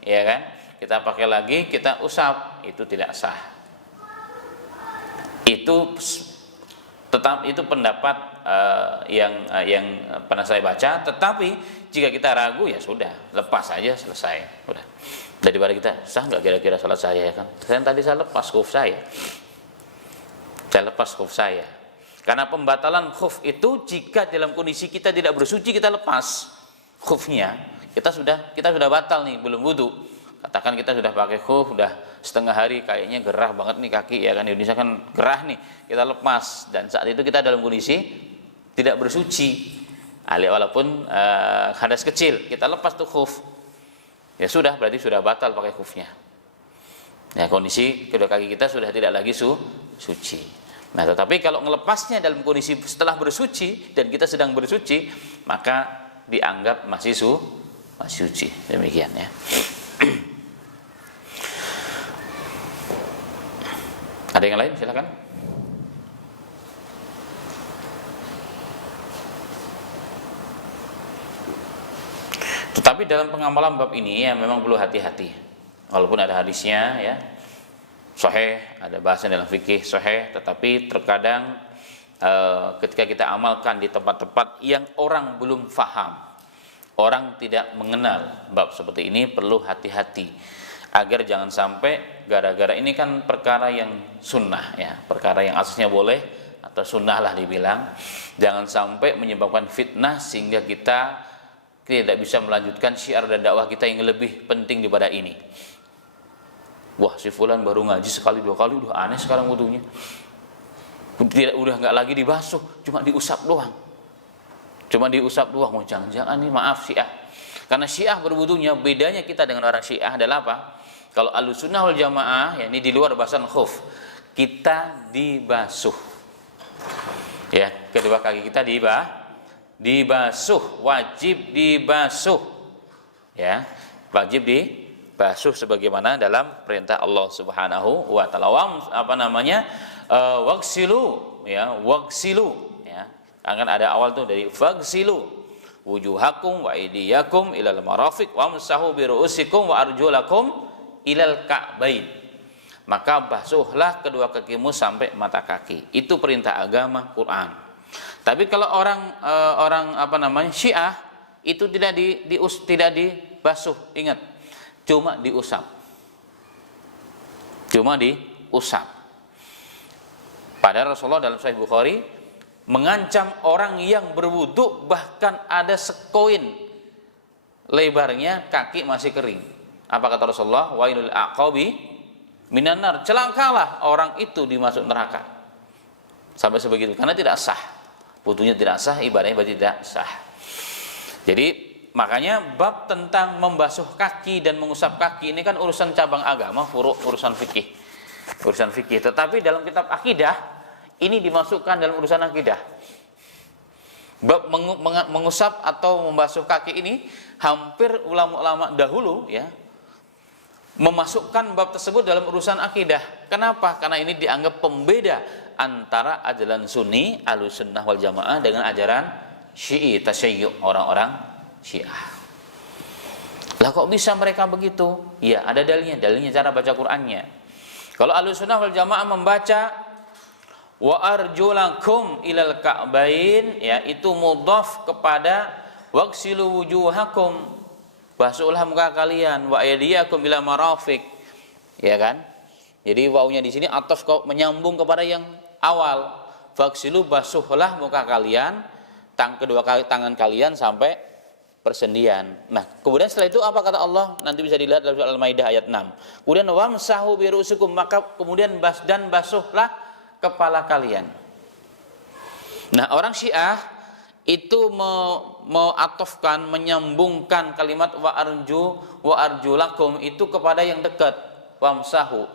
ya kan? Kita pakai lagi, kita usap, itu tidak sah. Itu pendapat yang pernah saya baca. Tetapi jika kita ragu, ya sudah, lepas aja, selesai, udah. Daripada kita sah nggak kira-kira salat saya, ya kan? Tadi saya lepas khuf saya. Saya lepas khuf saya. Karena pembatalan khuf itu jika dalam kondisi kita tidak bersuci, kita lepas khufnya, kita sudah batal nih, belum wudu. Katakan kita sudah pakai khuf, sudah setengah hari, kayaknya gerah banget nih kaki, ya kan? Indonesia kan gerah nih, kita lepas, dan saat itu kita dalam kondisi tidak bersuci, walaupun hadas kecil, kita lepas tuh khuf, ya sudah, berarti sudah batal pakai khufnya. Ya, kondisi kedua kaki kita sudah tidak lagi suci. Nah, tetapi kalau melepasnya dalam kondisi setelah bersuci dan kita sedang bersuci, maka dianggap masih suci. Demikian, ya. Ada yang lain? Silakan. Tetapi dalam pengamalan bab ini, ya, memang perlu hati-hati. Walaupun ada hadisnya, ya, sahih, ada bahasan dalam fikih sahih, tetapi terkadang ketika kita amalkan di tempat-tempat yang orang belum faham, orang tidak mengenal bab seperti ini, perlu hati-hati agar jangan sampai gara-gara ini kan perkara yang sunnah, ya, perkara yang asasnya boleh atau sunnah lah dibilang, jangan sampai menyebabkan fitnah sehingga kita tidak bisa melanjutkan syiar dan dakwah kita yang lebih penting daripada ini. Wah, si fulan baru ngaji sekali dua kali udah aneh sekarang wudunya. Udah nggak lagi dibasuh, cuma diusap doang. Oh, jangan-jangan nih, maaf Syiah. Karena Syiah berwudunya, bedanya kita dengan orang Syiah adalah apa? Kalau Ahlussunnah wal Jamaah, ya, ini di luar bahasan khuf, kita dibasuh. Ya, kedua kaki kita dibasuh, wajib dibasuh. Ya, wajib dibasuh sebagaimana dalam perintah Allah Subhanahu wa taala. Waghsilu, ya, waghsilu, ya. Akan ada awal tuh dari faghsilu wujuhakum wa aydiyakum ilal marafiq wamsahu bi ru'usikum wa arjulakum ilal ka'bain. Maka basuhlah kedua kakimu sampai mata kaki. Itu perintah agama Quran. Tapi kalau orang Syiah itu tidak dibasuh, ingat, cuma diusap. Padahal Rasulullah dalam Sahih Bukhari mengancam orang yang berwudu bahkan ada sekoin lebarnya kaki masih kering. Apa kata Rasulullah? Wailul aqabi minan nar. Celakalah orang itu dimasuk neraka. Sampai sebegitu, karena tidak sah. Wudunya tidak sah, ibadahnya berarti tidak sah. Jadi makanya bab tentang membasuh kaki dan mengusap kaki ini kan urusan cabang agama, urusan fikih. Tetapi dalam kitab akidah ini dimasukkan dalam urusan akidah. Bab mengusap atau membasuh kaki ini hampir ulama-ulama dahulu, ya, memasukkan bab tersebut dalam urusan akidah. Kenapa? Karena ini dianggap pembeda antara ajaran Sunni Ahlussunnah wal Jamaah dengan ajaran Syi'i tasyayyu', orang-orang Syiah. Lah kok bisa mereka begitu? Ya, ada dalilnya cara baca Qur'annya. Kalau Ahlussunnah wal Jamaah membaca wa arjulakum ilal ka'bain, ya, itu mudhaf kepada waghsilu wujuhakum, basuhlah muka kalian, wa aydiyakum ila marafiq, ya kan? Jadi wawunya di sini ataf menyambung kepada yang awal. Waghsilu, basuhlah muka kalian, kedua tangan kalian sampai persendian. Nah, kemudian setelah itu apa kata Allah? Nanti bisa dilihat dalam surah Al-Maidah ayat 6. Kemudian wamsahu bi ru'usikum, maka kemudian basuhlah kepala kalian. Nah, orang Syiah itu menyambungkan kalimat wa arjulakum itu kepada yang dekat. wamsahu,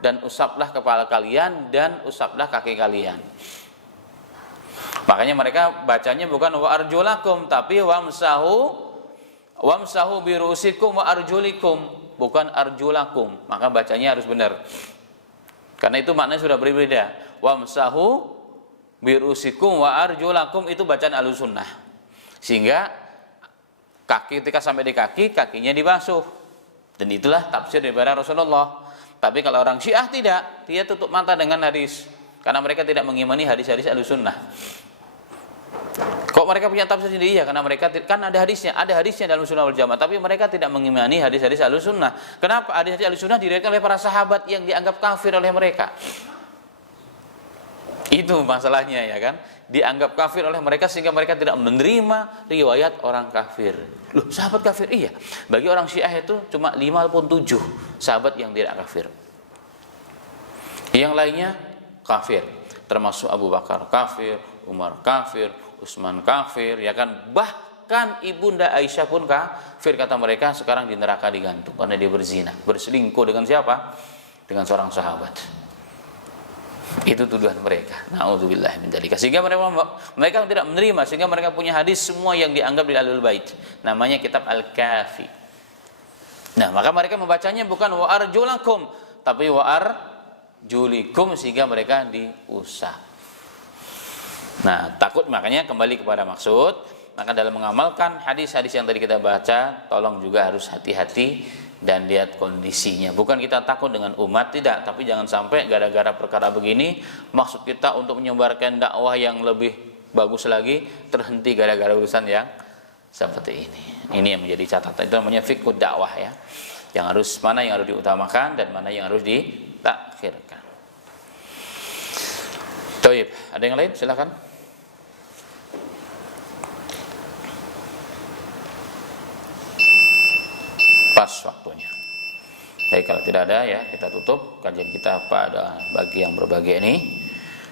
dan usaplah kepala kalian dan usaplah kaki kalian. Makanya mereka bacanya bukan wa arjulakum, tapi wamsahu birusikum wa arjulikum, bukan arjulakum. Maka bacanya harus benar, karena itu maknanya sudah berbeda. Wamsahu birusikum wa arjulakum itu bacaan Ahlussunnah, sehingga kaki ketika sampai di kaki, kakinya dibasuh, dan itulah tafsir daripada Rasulullah. Tapi kalau orang Syiah tidak, dia tutup mata dengan hadis, karena mereka tidak mengimani hadis-hadis Ahlussunnah. Kok mereka punya tafsir sendiri? Ya, karena mereka kan ada hadisnya dalam Sunnah wal Jamaah, tapi mereka tidak mengimani hadis-hadis Ahlussunnah. Kenapa? Hadis-hadis Ahlussunnah diriwayatkan oleh para sahabat yang dianggap kafir oleh mereka. Itu masalahnya, ya kan? Dianggap kafir oleh mereka sehingga mereka tidak menerima riwayat orang kafir. Loh, sahabat kafir? Iya. Bagi orang Syiah itu cuma 5 ataupun 7 sahabat yang tidak kafir. Yang lainnya kafir, termasuk Abu Bakar kafir, Umar kafir, Utsman kafir, ya kan? Bahkan ibunda Aisyah pun kafir, kata mereka, sekarang di neraka digantung karena dia berzina, berselingkuh dengan siapa? Dengan seorang sahabat. Itu tuduhan mereka. Na'udzubillah min dzalika. Sehingga mereka tidak menerima, sehingga mereka punya hadis semua yang dianggap di Ahlul Bait. Namanya kitab Al-Kafi. Nah, maka mereka membacanya bukan wa arjulakum, tapi wa arjulikum, sehingga mereka diusap. Nah, takut, makanya kembali kepada maksud. Maka dalam mengamalkan hadis-hadis yang tadi kita baca, tolong juga harus hati-hati dan lihat kondisinya. Bukan kita takut dengan umat, tidak, tapi jangan sampai gara-gara perkara begini maksud kita untuk menyebarkan dakwah yang lebih bagus lagi terhenti gara-gara urusan yang seperti ini. Ini yang menjadi catatan. Itu namanya fiqh dakwah, ya. Yang harus, mana yang harus diutamakan dan mana yang harus ditakhirkan. Baik, ada yang lain? Silakan. Pas waktunya. Baik, kalau tidak ada, ya kita tutup kajian kita pada bagi yang berbahagia ini.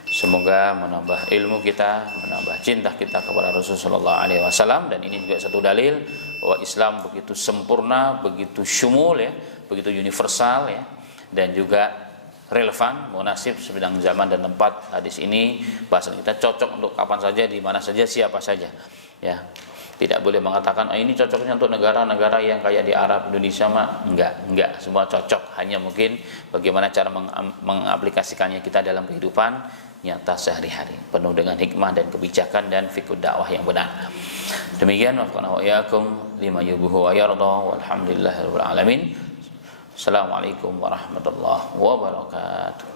Semoga menambah ilmu kita, menambah cinta kita kepada Rasulullah SAW. Dan ini juga satu dalil bahwa Islam begitu sempurna, begitu syumul, ya, begitu universal, ya, dan juga relevan, munasib sedang zaman dan tempat. Hadis ini bahasan kita cocok untuk kapan saja, di mana saja, siapa saja, ya. Tidak boleh mengatakan ini cocoknya untuk negara-negara yang kayak di Arab, Indonesia mah enggak, semua cocok. Hanya mungkin bagaimana cara mengaplikasikannya kita dalam kehidupan nyata sehari-hari, penuh dengan hikmah dan kebijakan dan fiqh dakwah yang benar. Demikian, wafaqana wa iyyakum lima yuhibbu wa yarda, walhamdulillahirabbil alamin. Assalamualaikum warahmatullahi wabarakatuh.